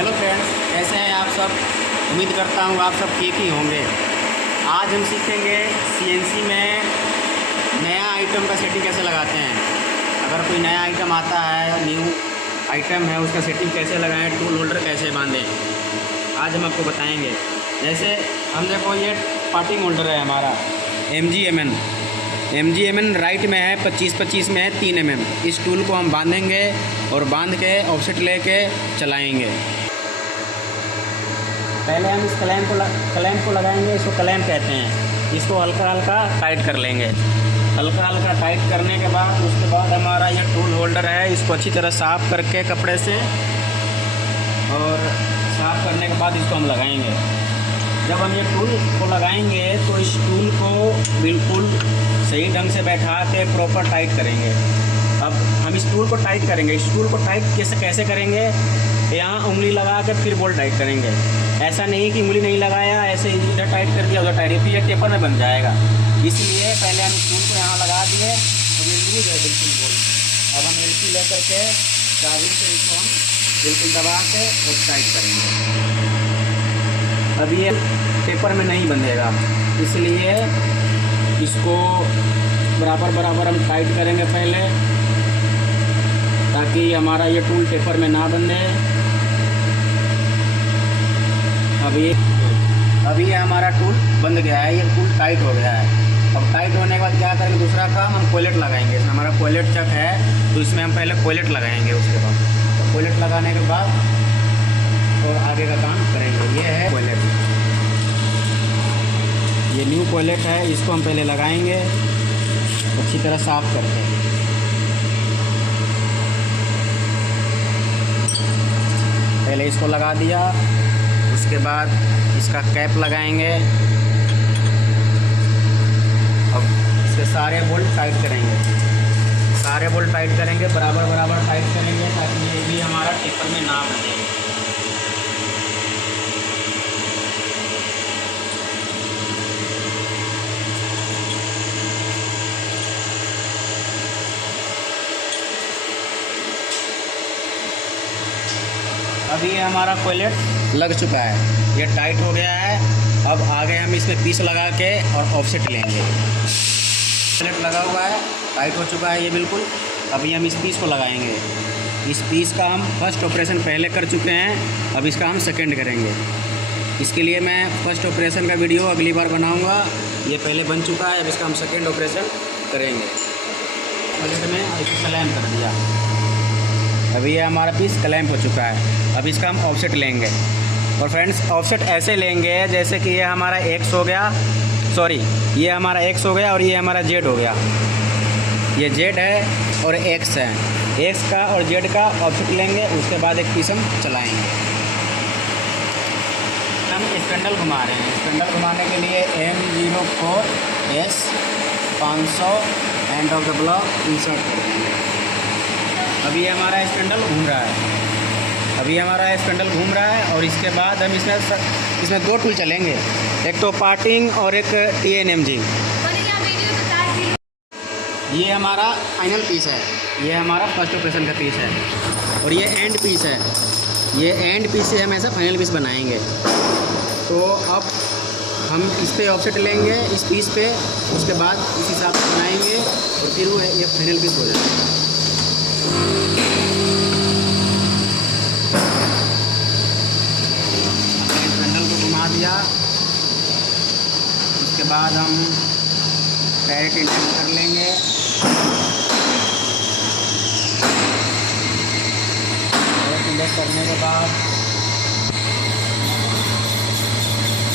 Hello friends, कैसे हैं आप सब। उम्मीद करता हूँ आप सब ठीक ही होंगे। आज हम सीखेंगे सीएनसी में नया आइटम का सेटिंग कैसे लगाते हैं। अगर कोई नया आइटम आता है, न्यू आइटम है, उसका सेटिंग कैसे लगाएं, टूल होल्डर कैसे बांधें, आज हम आपको बताएंगे। जैसे हम देखो, ये पार्टिंग होल्डर है हमारा MG राइट में है, 25-25 में है 3 mm। इस टूल को हम बांधेंगे और बांध के ऑफसेट लेके चलाएंगे। पहले हम इस क्लैंप को लगाएंगे। इसको क्लैंप कहते हैं। इसको हल्का हल्का टाइट कर लेंगे। हल्का हल्का टाइट करने के बाद उसके बाद हमारा ये टूल होल्डर है, इसको अच्छी तरह साफ़ करके कपड़े से, और साफ़ करने के बाद इसको हम लगाएंगे। जब हम ये टूल को लगाएंगे तो इस टूल को बिल्कुल सही ढंग से बैठा के प्रॉपर टाइट करेंगे। अब हम इस टूल को टाइट करेंगे। इस टूल को टाइट कैसे करेंगे, यहाँ उंगली लगा के फिर बोल्ट टाइट करेंगे। ऐसा नहीं कि उंगली नहीं लगाया, ऐसे इधर टाइट कर दिया उधर टाइट, फिर ये टेपर में बन जाएगा। इसलिए पहले हम इस टूल को यहाँ लगा दिए और ये लूज है बिल्कुल बोल्ट। अब हम एलसी लेकर के चाबी से इसको हम बिल्कुल दबा के और टाइट करेंगे। अब ये टेपर में नहीं बंधेगा, इसलिए इसको बराबर हम टाइट करेंगे पहले, ताकि हमारा ये टूल टेपर में ना बंधे। अभी ये हमारा टूल बंध गया है, ये टूल टाइट हो गया है। अब टाइट होने के बाद क्या करेंगे, दूसरा काम हम कोलेट लगाएंगे। इसमें हमारा कोलेट चक है, तो इसमें हम पहले कोलेट लगाएंगे। उसके बाद तो कोलेट लगाने के बाद और आगे का काम करेंगे। ये है कोलेट, ये न्यू कोलेट है, इसको हम पहले लगाएंगे अच्छी तरह साफ करके। पहले इसको लगा दिया, उसके बाद इसका कैप लगाएंगे। अब इसके सारे बोल्ट टाइट करेंगे, सारे बोल्ट टाइट करेंगे, बराबर टाइट करेंगे, ताकि ये भी हमारा टेपर में ना बने। अभी ये हमारा कोलेट लग चुका है, ये टाइट हो गया है। अब आगे हम इसमें पीस लगा के और ऑफसेट लेंगे। कोलेट लगा हुआ है, टाइट हो चुका है ये बिल्कुल। अभी हम इस पीस को लगाएंगे। इस पीस का हम फर्स्ट ऑपरेशन पहले कर चुके हैं, अब इसका हम सेकंड करेंगे। इसके लिए मैं फर्स्ट ऑपरेशन का वीडियो अगली बार बनाऊँगा। ये पहले बन चुका है, अब इसका हम सेकेंड ऑपरेशन करेंगे। कोलेट में इसे क्लैंप कर दिया। अभी ये हमारा पीस क्लैंप हो चुका है। अब इसका हम ऑफसेट लेंगे। और फ्रेंड्स, ऑफसेट ऐसे लेंगे जैसे कि ये हमारा एक्स हो गया, ये हमारा एक्स हो गया और ये हमारा जेड हो गया। ये जेड है और एक्स है। एक्स का और जेड का ऑफसेट लेंगे, उसके बाद एक पीस हम चलाएँगे। हम स्पेंडल घुमा रहे हैं। स्पेंडल घुमाने के लिए M04S 500 end of the block insert कर देंगे। अभी हमारा स्पेंडल घूम रहा है, और इसके बाद हम इसमें 2 टूल चलेंगे, एक तो पार्टिंग और एक TNMG। ये हमारा फाइनल पीस है, ये हमारा फर्स्ट ऑपरेशन का पीस है, और ये एंड पीस है। ये एंड पीस से हम ऐसा फाइनल पीस बनाएंगे। तो अब हम इस पे ऑफसेट लेंगे, इस पीस पे, उसके बाद इस हिसाब से बनाएंगे और फिर वो ये फाइनल पीस हो जाएगा। स्पेंडल को घुमा दिया, उसके बाद हम डायरेक्ट इंटर्न कर लेंगे। डायरेक्ट इंटर्न करने के बाद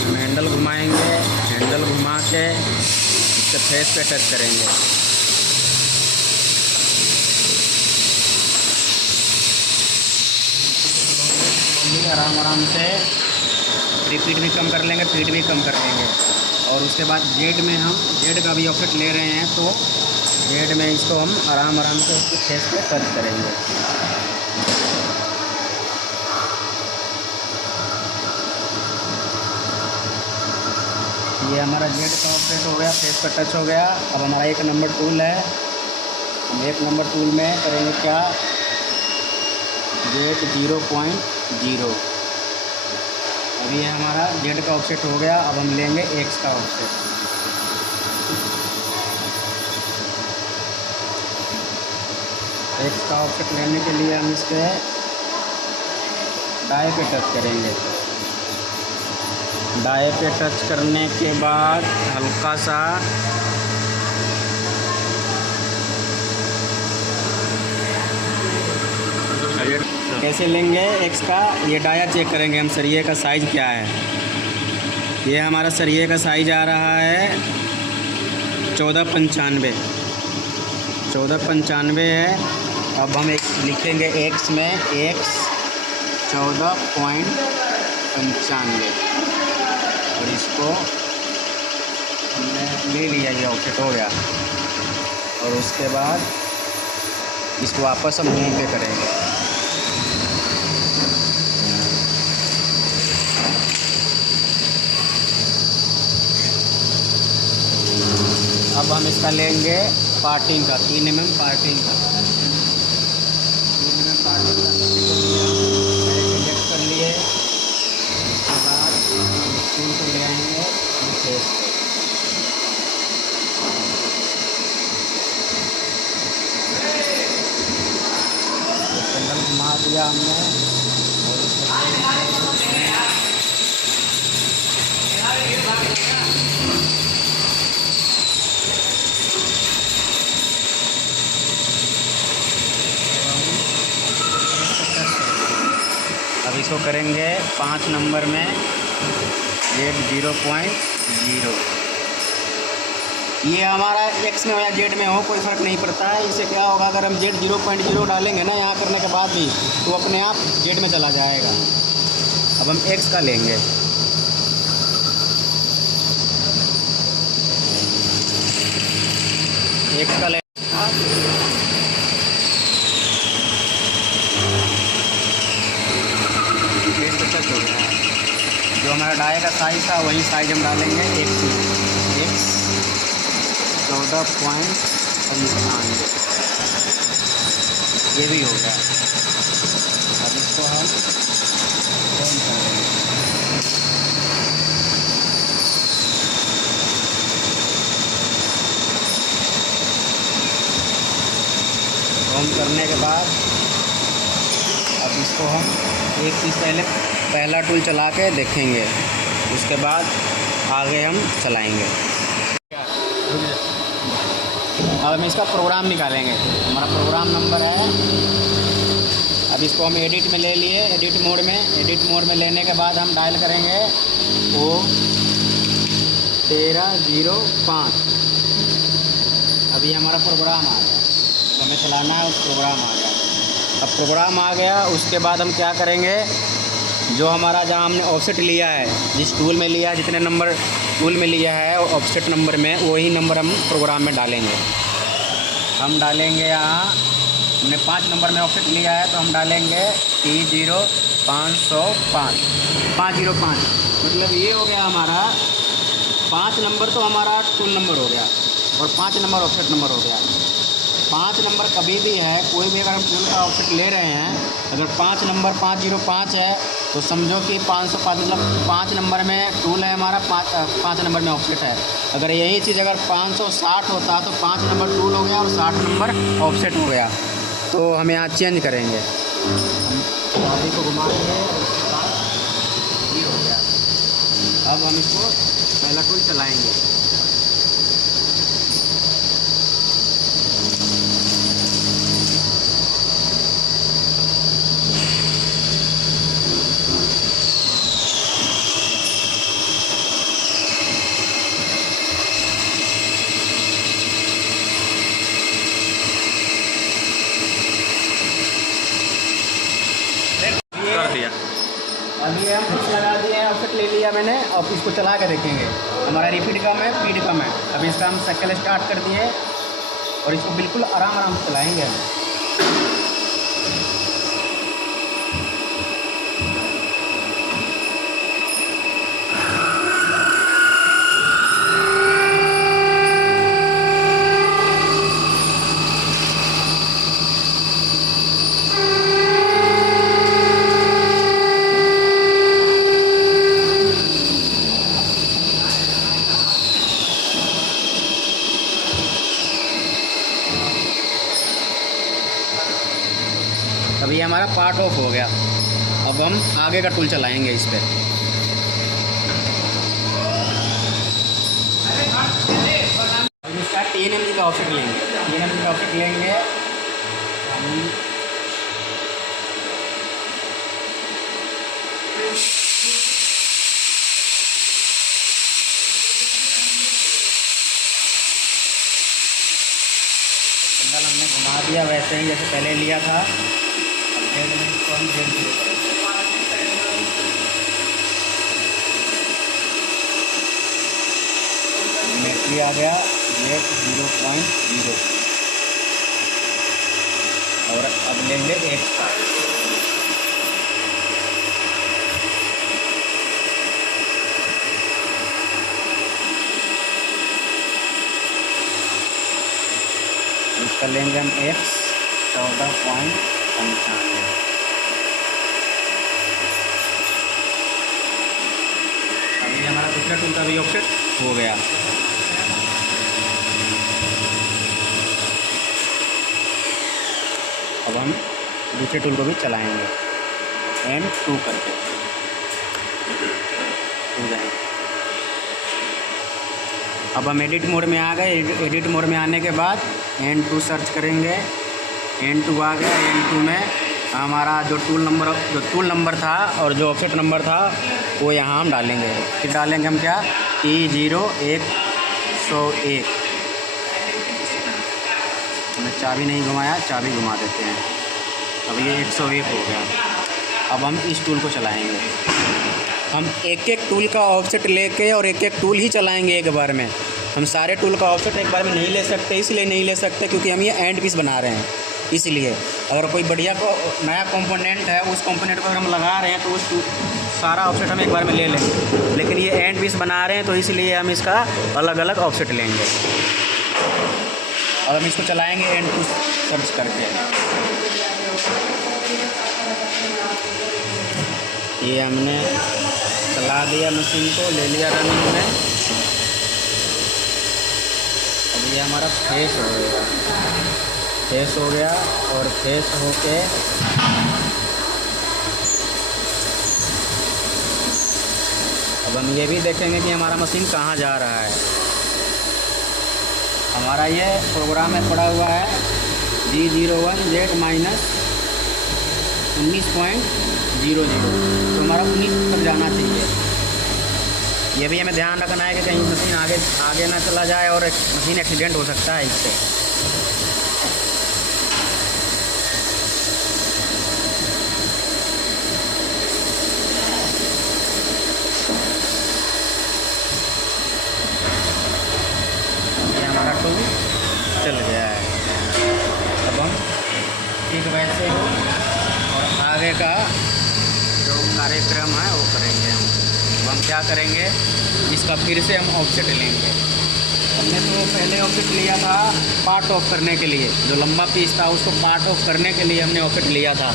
हम हैंडल घुमाएंगे। हैंडल घुमा के इसके फेस पे टच करेंगे। आराम से रिपीट भी कम कर लेंगे, फीट भी कम कर लेंगे। और उसके बाद जेड में हम जेड का भी ऑफसेट ले रहे हैं, तो जेड में इसको हम आराम से उसके फेस पे टच करेंगे। ये हमारा जेड का ऑफसेट हो गया, फेस पे टच हो गया। अब हमारा 1 नंबर टूल है, हम 1 नंबर टूल में करेंगे क्या, जेड 0.0। अभी ये हमारा जेड का ऑफसेट हो गया। अब हम लेंगे एक्स का ऑफसेट। एक्स का ऑफसेट लेने के लिए हम इसके डाई पे टच करेंगे। डाई पे टच करने के बाद हल्का सा कैसे लेंगे एक्स का, ये डाया चेक करेंगे हम सरिये का साइज़ क्या है। ये हमारा सरिये का साइज आ रहा है 1495। 1495 है। अब हम एक लिखेंगे एक्स में एक्स 14.95 और इसको हमने ले लिया, ये ऑफसेट हो गया। और उसके बाद इसको वापस हम होम पे करेंगे। अब हम इसका लेंगे पार्टिंग का 3 mm पार्टिंग का 3 mm पार्टिंग का इंजेक्ट कर लिए। उसके बाद स्क्रीन को ले आएंगे फेस पे। कैंडल घुमा दिया हमने और अब इसको करेंगे 5 नंबर में जेड 0.0। ये हमारा एक्स में हो या जेड में हो कोई फ़र्क नहीं पड़ता है। इससे क्या होगा, अगर हम जेड 0.0 डालेंगे ना यहाँ करने के बाद भी, तो अपने आप जेड में चला जाएगा। अब हम एक्स का लेंगे। एक्स का जो हमारा डाई का साइज़ था वही साइज़ हम डालेंगे। एक्स 14.95 ये भी हो गया। अब इसको हम होम करेंगे। होम करने के बाद अब इसको हम एक चीज़ पहला टूल चला के देखेंगे, उसके बाद आगे हम चलाएंगे। अब हम इसका प्रोग्राम निकालेंगे। हमारा प्रोग्राम नंबर है, अब इसको हम एडिट में ले लिए, एडिट मोड में। एडिट मोड में लेने के बाद हम डायल करेंगे वो 1305। अभी हमारा प्रोग्राम आ गया, तो हमें चलाना है, उस प्रोग्राम आ गया। अब प्रोग्राम आ गया, उसके बाद हम क्या करेंगे, जो हमारा जहाँ हमने ऑफसेट लिया है, जिस टूल में लिया है, जितने नंबर टूल में लिया है ऑफसेट नंबर में, वही नंबर हम प्रोग्राम में डालेंगे। हम डालेंगे यहाँ, हमने 5 नंबर में ऑफसेट लिया है तो हम डालेंगे T0505 505। मतलब ये हो गया हमारा 5 नंबर तो हमारा टूल नंबर हो गया और 5 नंबर ऑफसेट नंबर हो गया। 5 नंबर कभी भी है, कोई भी अगर हम टूल का ऑफसेट ले रहे हैं, अगर 5 नंबर 505 है तो समझो कि 505 मतलब 5 नंबर में टूल है हमारा, 5 नंबर में ऑफसेट है। अगर यही चीज़ अगर 560 होता तो 5 नंबर टूल हो गया और 60 नंबर ऑफसेट हो गया। तो हम यहाँ चेंज करेंगे, हम बॉडी को घुमा के ये हो गया। अब हम इसको पहला टूल चलाएँगे। अभी हम फिक्स लगा दिए हैं, ऑफसेट ले लिया मैंने। अब इसको चला के देखेंगे, हमारा रिपीट कम है, स्पीड कम है। अभी इसका हम साइकिल स्टार्ट कर दिए और इसको बिल्कुल आराम आराम से चलाएँगे हम। हमारा पार्ट ऑफ हो गया। अब हम आगे का टूल चलाएंगे इस पर। इसका TNMG का ऑफसेट लेंगे, TNMG का ऑफसेट लेंगे हम। सिंगल हमने घुमा दिया वैसे ही जैसे पहले लिया था। अब में इसको हम बैटरी आ गया Z 0.0 और अब लेंगे एक का। इसका लेंगे हम X 14.95। अभी हमारा दूसरा टूल का भी ऑफसेट हो गया। अब हम दूसरे टूल को भी चलाएंगे N2 करके। अब हम एडिट मोड में आ गए। एडिट मोड में आने के बाद N2 सर्च करेंगे। N2 आ गया। N2 में हमारा जो टूल नंबर था और जो ऑफसेट नंबर था वो यहाँ हम डालेंगे। फिर डालेंगे हम क्या E0101। हमने चाबी नहीं घुमाया, चाबी घुमा देते हैं। अब ये 101 हो गया। अब हम इस टूल को चलाएंगे। हम एक एक टूल का ऑफसेट लेके और एक एक टूल ही चलाएंगे एक बार में। हम सारे टूल का ऑफसेट एक बार में नहीं ले सकते, इसलिए नहीं ले सकते क्योंकि हम ये एंड पीस बना रहे हैं। इसलिए अगर कोई बढ़िया नया कंपोनेंट है, उस कंपोनेंट को अगर हम लगा रहे हैं तो उस सारा ऑफसेट हम एक बार में ले लेंगे। लेकिन ये एंड पीस बना रहे हैं तो इसलिए हम इसका अलग अलग ऑफसेट लेंगे। और हम इसको चलाएँगे N2 सर्च करके। ये हमने चला दिया, मशीन को ले लिया रनिंग में। अब ये हमारा फेस हो गया, फेस हो गया। और फेस होके अब हम ये भी देखेंगे कि हमारा मशीन कहाँ जा रहा है। हमारा ये प्रोग्राम में पड़ा हुआ है G01Z -19.00, तो हमारा 19 तक जाना चाहिए। ये भी हमें ध्यान रखना है कि कहीं मशीन आगे ना चला जाए और मशीन एक्सीडेंट हो सकता है इससे। ये हमारा टूल चल गया है। अब हम ठीक वैसे हो और आगे का जो कार्यक्रम है वो करेंगे हम। तो हम क्या करेंगे, इसका फिर से हम ऑफसेट लेंगे। हमने तो पहले ऑफसेट लिया था पार्ट ऑफ करने के लिए, जो लंबा पीस था उसको पार्ट ऑफ करने के लिए हमने ऑफसेट लिया था।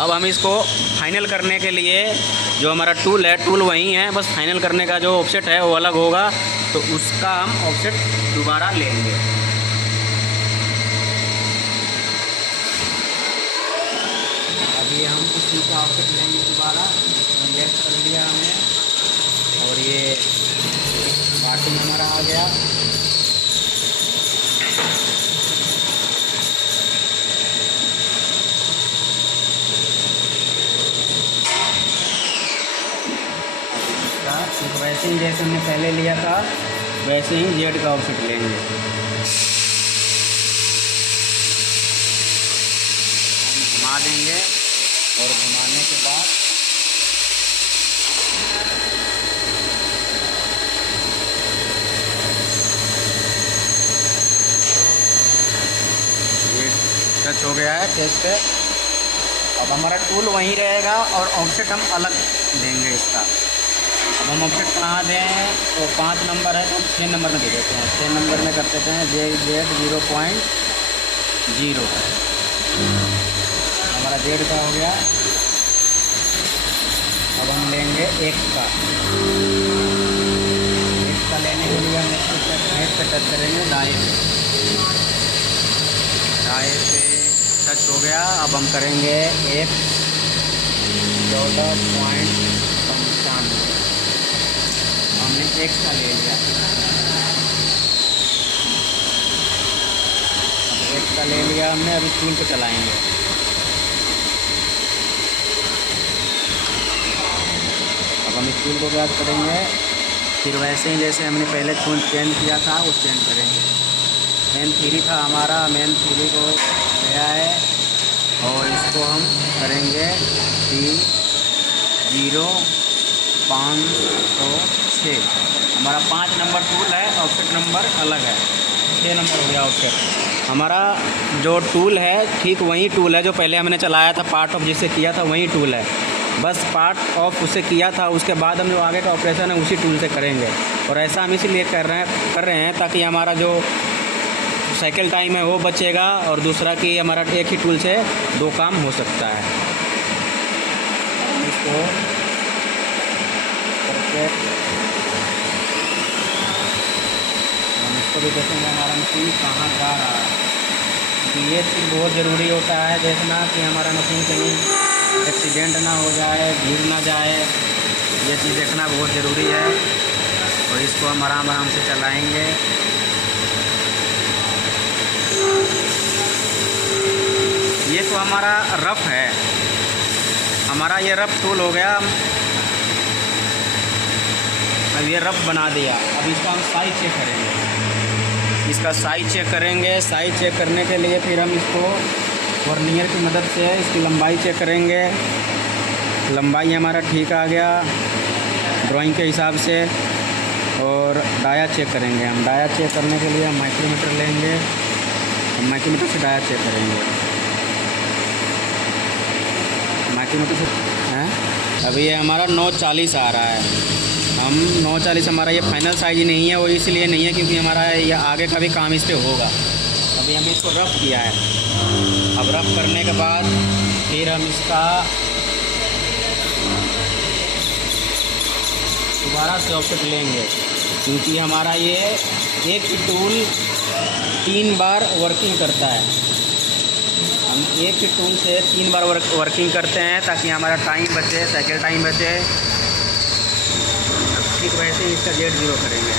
अब हम इसको फाइनल करने के लिए जो हमारा टूल है, टूल वही है, बस फाइनल करने का जो ऑफसेट है वो अलग होगा, तो उसका हम ऑफसेट दोबारा लेंगे। अभी हम उसी का ऑफसेट लेंगे दोबारा। इंजेक्ट कर लिया हमने और ये स्टार्टिंग हमारा आ गया। वैसे ही जैसे हमने पहले लिया था वैसे ही जेड का ऑफसेट लेंगे। हम घुमा देंगे और घुमाने के बाद ये टच हो गया है फेस पे। अब हमारा टूल वहीं रहेगा और ऑफसेट हम अलग देंगे इसका। अब हम ऑफसेट कहाँ दें, तो 5 नंबर है तो 6 नंबर में दे देते हैं। 6 नंबर में कर देते हैं Z 0.0। हमारा जेड का हो गया। अब हम लेंगे एक का लेने के लिए हम नेट पे टच करेंगे। दाएँ पे टच हो गया। अब हम करेंगे 114.95। हमने एक का ले लिया, अब एक का ले लिया हमने। अभी टूल को चलाएंगे। अब हम इस टूल को क्या करेंगे, फिर वैसे ही जैसे हमने पहले टूल चेंज किया था वो चेंज करेंगे। मेन 3 था हमारा, मेन 3 को गया है और इसको हम करेंगे 0506। हमारा 5 नंबर टूल है, ऑफसेट नंबर अलग है, 6 नंबर हो गया ऑफसेट। हमारा जो टूल है ठीक वही टूल है जो पहले हमने चलाया था, पार्ट ऑफ जिससे किया था वही टूल है, बस पार्ट ऑफ उससे किया था। उसके बाद हम जो आगे का ऑपरेशन है उसी टूल से करेंगे। और ऐसा हम इसीलिए कर रहे हैं ताकि हमारा जो साइकिल टाइम है वो बचेगा, और दूसरा कि हमारा एक ही टूल से 2 काम हो सकता है। इसको करके हम इसको भी देखेंगे हमारा मशीन कहाँ जा रहा है। ये चीज़ बहुत ज़रूरी होता है देखना कि हमारा मशीन कहीं एक्सीडेंट ना हो जाए, गिर ना जाए, ये चीज़ देखना बहुत ज़रूरी है। और इसको हम आराम से चलाएंगे। ये तो हमारा रफ है, हमारा ये रफ टूल हो गया। अब ये रफ बना दिया। अब इसका हम साइज चेक करेंगे, इसका साइज चेक करेंगे। साइज चेक करने के लिए फिर हम इसको वर्नियर की मदद से इसकी लंबाई चेक करेंगे। लंबाई हमारा ठीक आ गया ड्राइंग के हिसाब से। और डाया चेक करेंगे हम। डाया चेक करने के लिए हम माइक्रोमीटर लेंगे, हम माइक्रोमीटर से डाया चेक करेंगे। माइक्रोमीटर से हैं। अभी ये हमारा 940 आ रहा है। हम 940 हमारा ये फाइनल साइज ही नहीं है, वो इसलिए नहीं है क्योंकि हमारा ये आगे का भी काम इस पर होगा। अभी हमने इसको रफ़ किया है। अब रफ़ करने के बाद फिर हम इसका दोबारा से ऑफसेट लेंगे, क्योंकि हमारा ये एक ही टूल 3 बार वर्किंग करता है। हम एक ही टूल से 3 बार वर्किंग करते हैं ताकि हमारा टाइम बचे, साइकिल टाइम बचे। ठीक वैसे ही इसका Z0 करेंगे।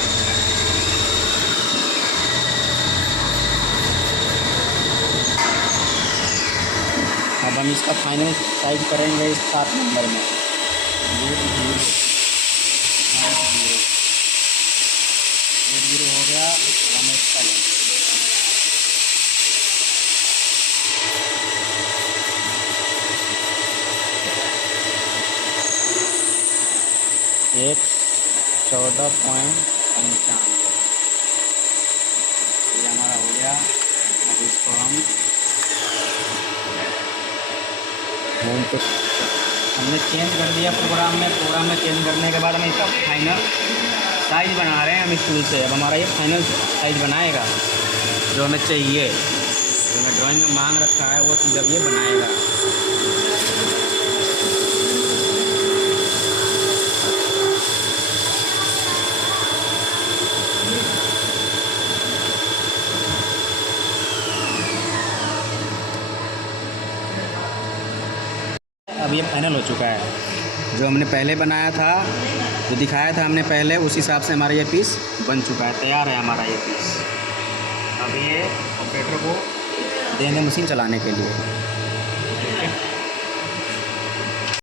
अब हम इसका फाइनल साइज करेंगे इस 7 नंबर में। Z0 हो गया। हम इसका लेंगे। एक 14.95 ये हमारा हो गया। अब इसको हम हमने चेंज कर दिया प्रोग्राम में चेंज करने के बाद हम इसका फाइनल साइज बना रहे हैं हम इस टूल से। अब हमारा ये फाइनल साइज बनाएगा जो हमें चाहिए, जो हमें ड्राइंग में मांग रखा है वो चीज़ अब ये बनाएगा। अब ये फाइनल हो चुका है। जो हमने पहले बनाया था, जो दिखाया था हमने पहले, उस हिसाब से हमारा ये पीस बन चुका है, तैयार है हमारा ये पीस। अब ये ऑपरेटर को देंगे मशीन चलाने के लिए।